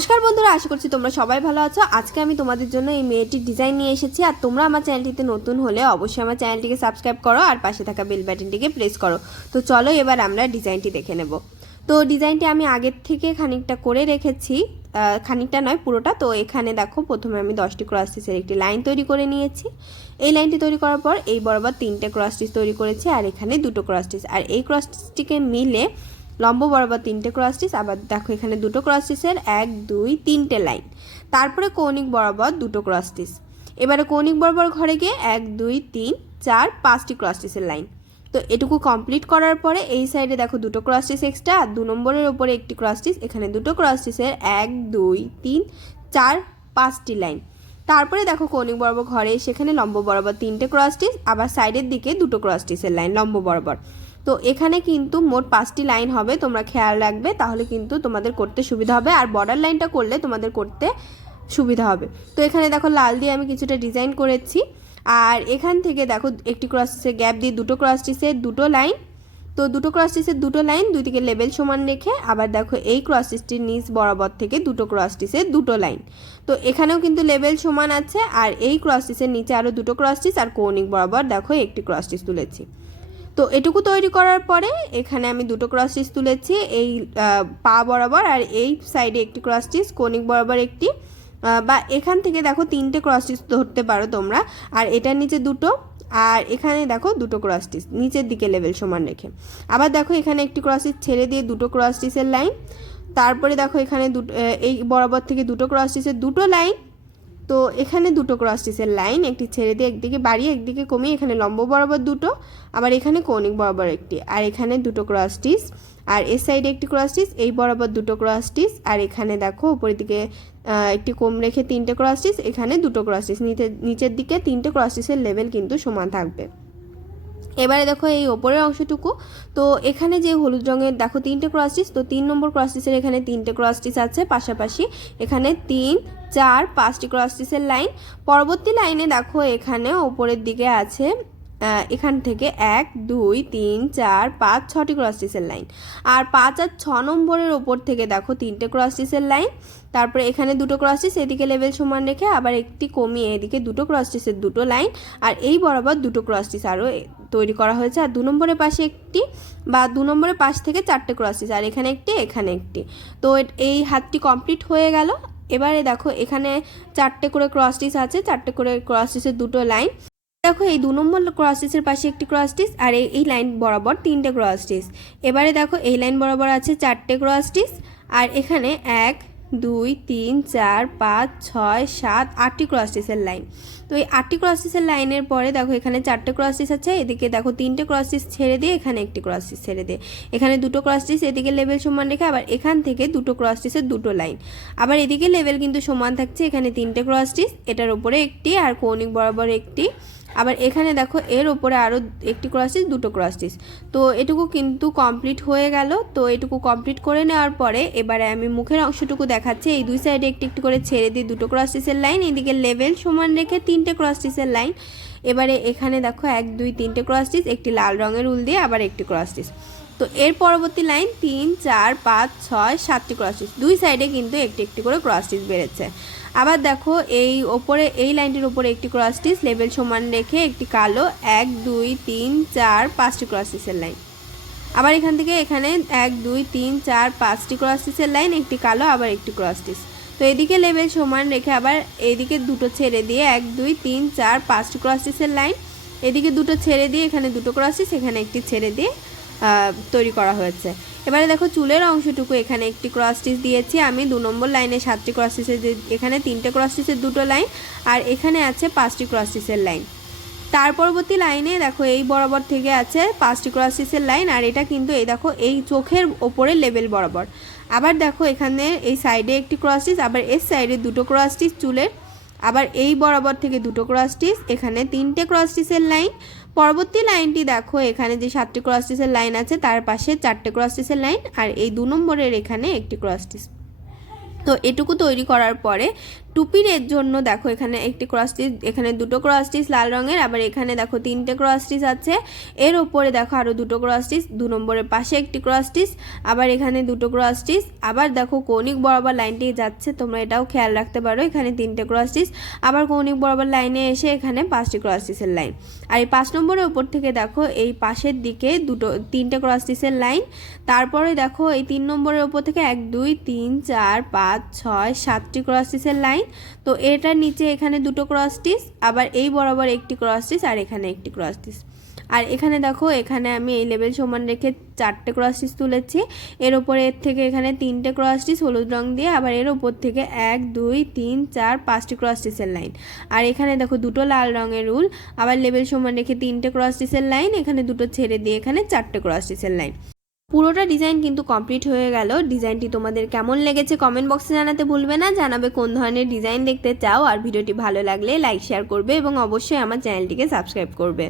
নমস্কার বন্ধুরা, আশা করছি তোমরা সবাই ভালো আছো। আজকে আমি তোমাদের জন্য এই মেয়েটির ডিজাইন নিয়ে এসেছি। আর তোমরা আমার চ্যানেলটিতে নতুন হলে অবশ্যই আমার চ্যানেলটিকে সাবস্ক্রাইব করো আর পাশে থাকা বেল বাটনটিকে প্রেস করো। তো চলো এবার আমরা ডিজাইনটি দেখে নেব। তো ডিজাইনটি আমি আগের থেকে খানিকটা করে রেখেছি, খানিকটা নয় পুরোটা। তো এখানে দেখো প্রথমে আমি 10টি ক্রস স্টিচের একটি লাইন তৈরি করে নিয়েছি। এই লাইনটি তৈরি করার পর এই বরাবর 3টে ক্রস স্টিচ তৈরি করেছি আর এখানে 2টো ক্রস স্টিচ। আর এই ক্রস স্টিচটিকে মিলে লম্ব বরাবর 3টে ক্রস স্টিচ। আবার দেখো এখানে 2টো ক্রস স্টিচের 1 2 3টে লাইন, তারপরে কৌণিক বরাবর 2টো ক্রস স্টিচ। এবারে কৌণিক বরাবর ঘরে গিয়ে 1 2 3 4 5টি ক্রস স্টিচের লাইন। তো এটুকু কমপ্লিট করার পরে এই সাইডে দেখো 2টো ক্রস স্টিচ এক্সট্রা, আর 2 নম্বরের ওপরে একটি ক্রস স্টিচ। এখানে 2টো ক্রস স্টিচের 1 2 3 4 5টি লাইন। তারপরে দেখো কৌণিক বরাবর ঘরে সেখানে লম্ব বরাবর 3টে ক্রস স্টিচ, আবার সাইডের দিকে 2টো ক্রস স্টিচের লাইন লম্ব বরাবর। তো এখানে কিন্তু মোট 5টি লাইন হবে, তোমরা খেয়াল রাখবে, তাহলে কিন্তু তোমাদের করতে সুবিধা হবে। আর বর্ডার লাইনটা করলে তোমাদের করতে সুবিধা হবে। তো এখানে দেখো লাল দিয়ে আমি কিছুটা ডিজাইন করেছি। আর এখান থেকে দেখো একটি ক্রস স্টিচের গ্যাপ দিয়ে 2টো ক্রস স্টিচের 2টো লাইন। তো 2টো ক্রস স্টিচের 2টো লাইন দুই দিকে লেবেল সমান রেখে আবার দেখো এই ক্রস স্টিচটির নিচ বরাবর থেকে 2টো ক্রস স্টিচের 2টো লাইন। তো এখানেও কিন্তু লেবেল সমান আছে। আর এই ক্রস স্টিচের নিচে আরও 2টো ক্রস স্টিচ আর কৌণিক বরাবর দেখো একটি ক্রস স্টিচ তুলেছি। তো এটুকু তৈরি করার পরে এখানে আমি 2টো ক্রস স্টিচ তুলেছি এই পা বরাবর, আর এই সাইডে একটি ক্রস স্টিচ কৌণিক বরাবর একটি, বা এখান থেকে দেখো 3টে ক্রস স্টিচ ধরতে পারো তোমরা। আর এটার নিচে 2টো, আর এখানে দেখো 2টো ক্রস স্টিচ নিচের দিকে লেভেল সমান রেখে। আবার দেখো এখানে একটি ক্রস স্টিচ ছেড়ে দিয়ে 2টো ক্রস স্টিচের লাইন। তারপরে দেখো এখানে এই বরাবর থেকে 2টো ক্রস স্টিচের 2টো লাইন। তো এখানে 2টো ক্রস স্টিচের লাইন, একটি ছেড়ে দিয়ে একদিকে বাড়িয়ে একদিকে কমিয়ে এখানে লম্ব বরাবর 2টো, আবার এখানে কৌণিক বরাবর একটি, আর এখানে 2টো ক্রস স্টিচ, আর এর সাইডে একটি ক্রস স্টিচ, এই বরাবর 2টো ক্রস স্টিচ, আর এখানে দেখো উপরের দিকে একটি কম রেখে 3টে ক্রস স্টিচ, এখানে 2টো ক্রস স্টিচ। নিচের দিকে 3টে ক্রস স্টিচের লেভেল কিন্তু সমান থাকবে। এবারে দেখো এই ওপরের অংশটুকু, তো এখানে যে হলুদ রঙের দেখো 3টে ক্রস স্টিচ, তো 3 নম্বর ক্রস স্টিচের এখানে 3টে ক্রস স্টিচ আছে পাশাপাশি, এখানে 3 4 5টি ক্রস স্টিচের লাইন। পরবর্তী লাইনে দেখো এখানে ওপরের দিকে আছে এখান থেকে 1 2 3 4 5 6টি ক্রস স্টিচের লাইন। আর 5 আর 6 নম্বরের ওপর থেকে দেখো 3টে ক্রস স্টিচের লাইন। তারপরে এখানে 2টো ক্রস স্টিচ এদিকে লেভেল সমান রেখে আবার একটি কমিয়ে এদিকে 2টো ক্রস স্টিচের 2টো লাইন, আর এই বরাবর 2টো ক্রস স্টিচ আরও তৈরি করা হয়েছে। আর 2 নম্বরের পাশে একটি, বা 2 নম্বরের পাশ থেকে 4টে ক্রস স্টিচ, আর এখানে একটি এখানে একটি। তো এই হাতটি কমপ্লিট হয়ে গেল। এবারে দেখো এখানে 4টে করে ক্রস স্টিচ আছে, 4টে করে ক্রস স্টিচের 2টো লাইন। দেখো এই 2 নম্বর ক্রস স্টিচের পাশে একটি ক্রস স্টিচ, আর এই লাইন বরাবর 3টে ক্রস স্টিচ। এবারে দেখো এই লাইন বরাবর আছে 4টে ক্রস স্টিচ, আর এখানে 1 2 3 4 5 6 7 8টি ক্রস স্টিচের লাইন। তো এই 8টি ক্রস স্টিচের লাইনের পরে দেখো এখানে 4টে ক্রস স্টিচ আছে, এদিকে দেখো 3টে ক্রস স্টিচ ছেড়ে দিয়ে এখানে একটি ক্রস স্টিচ ছেড়ে দিয়ে এখানে 2টো ক্রস স্টিচ এদিকে লেভেল সমান রেখে আবার এখান থেকে 2টো ক্রস স্টিচের 2টো লাইন। আবার এদিকে লেভেল কিন্তু সমান থাকছে, এখানে 3টে ক্রস স্টিচ, এটার উপরে একটি আর কৌণিক বরাবর একটি। আবার এখানে দেখো এর উপরে আরও একটি ক্রস স্টিচ 2টো ক্রস স্টিচ। তো এটুকু কিন্তু কমপ্লিট হয়ে গেল। তো এটুকু কমপ্লিট করে নেওয়ার পরে এবারে আমি মুখের অংশটুকু দেখাচ্ছি। এই দুই সাইডে একটি একটি করে ছেড়ে দিয়ে 2টো ক্রস স্টিচের লাইন, এদিকে লেভেল সমান রেখে 3টে ক্রস স্টিচের লাইন। এবারে এখানে দেখো 1 2 3টে ক্রস স্টিচ, একটি লাল রঙের উল দিয়ে আবার একটি ক্রস স্টিচ। তো এর পরবর্তী লাইন 3 4 5 6 7টি ক্রস স্টিচ, দুই সাইডে কিন্তু একটি একটি করে ক্রস স্টিচ বেড়েছে। আবার দেখো এই ওপরে এই লাইনটির উপরে একটি ক্রস স্টিচ লেভেল সমান রেখে একটি কালো 1 2 3 4 5টি ক্রস স্টিচের লাইন। আবার এখান থেকে এখানে 1 2 3 4 5টি ক্রস স্টিচের লাইন, একটি কালো আবার একটি ক্রস স্টিচ। তো এদিকে লেভেল সমান রেখে আবার এদিকে 2টো ছেড়ে দিয়ে 1 2 3 4 5টি ক্রস স্টিচের লাইন, এদিকে 2টো ছেড়ে দিয়ে এখানে 2টো ক্রস স্টিচ, এখানে একটি ছেড়ে দিয়ে তৈরি করা হয়েছে। এবারে দেখো চুলের অংশটুকু এখানে একটি ক্রস স্টিচ দিয়েছি আমি 2 নম্বর লাইনে 7টি ক্রস স্টিচের, এখানে 3টে ক্রস স্টিচের 2টো লাইন, আর এখানে আছে 5টি ক্রস স্টিচের লাইন। তার পরবর্তী লাইনে দেখো এই বরাবর থেকে আছে 5টি ক্রস স্টিচের লাইন, আর এটা কিন্তু এই দেখো এই চোখের ওপরে লেভেল বরাবর। আবার দেখো এখানে এই সাইডে একটি ক্রস স্টিচ, আবার এর সাইডে 2টো ক্রস স্টিচ চুলের, আবার এই বরাবর থেকে 2টো ক্রস স্টিচ, এখানে 3টে ক্রস স্টিচের লাইন। পরবর্তী লাইনটি দেখো এখানে যে 7টি ক্রস স্টিচের লাইন আছে তার পাশে 4টে ক্রস স্টিচের লাইন, আর এই 2 নম্বরের এখানে একটি ক্রস স্টিচ। তো এটুকু তৈরি করার পরে টুপির এর জন্য দেখো এখানে একটি ক্রস স্টিচ, এখানে দুটো ক্রস স্টিচ লাল রঙের, আবার এখানে দেখো তিনটে ক্রস স্টিচ আছে, এর ওপরে দেখো আরও দুটো ক্রস স্টিচ, 2 নম্বরের পাশে একটি ক্রস স্টিচ, আবার এখানে দুটো ক্রস স্টিচ, আবার দেখো কৌণিক বরাবর লাইনটি যাচ্ছে, তোমরা এটাও খেয়াল রাখতে পারো, এখানে তিনটে ক্রস স্টিচ, আবার কৌণিক বরাবর লাইনে এসে এখানে 5টি ক্রস স্টিচের লাইন। আর এই 5 নম্বরের ওপর থেকে দেখো এই পাশের দিকে তিনটে ক্রস স্টিচের লাইন, তারপরে দেখো এই 3 নম্বরের ওপর থেকে 1 2 3 4 5 6 7টি ক্রস স্টিচের লাইন। তো এটার নিচে এখানে দুটো ক্রস স্টিচ, আবার এই বরাবর একটি ক্রস স্টিচ, আর এখানে একটি ক্রস স্টিচ। আর এখানে দেখো এখানে আমি এই লেভেল সমান রেখে 4টে ক্রস স্টিচ তুলেছি, এর ওপরে এর থেকে এখানে 3টে ক্রস স্টিচ হলুদ রং দিয়ে, আবার এর ওপর থেকে 1 2 3 4 5টি ক্রস স্টিচের লাইন। আর এখানে দেখো দুটো লাল রঙের উল, আবার লেভেল সমান রেখে 3টে ক্রস স্টিচের লাইন, এখানে দুটো ছেড়ে দিয়ে এখানে 4টে ক্রস স্টিচের লাইন। পুরোটা ডিজাইন কিন্তু কমপ্লিট হয়ে গেল। ডিজাইনটি তোমাদের কেমন লেগেছে কমেন্ট বক্সে জানাতে ভুলবে না, জানাবে কোন ধরনের ডিজাইন দেখতে চাও, আর ভিডিওটি ভালো লাগলে লাইক শেয়ার করবে এবং অবশ্যই আমার চ্যানেলটিকে সাবস্ক্রাইব করবে।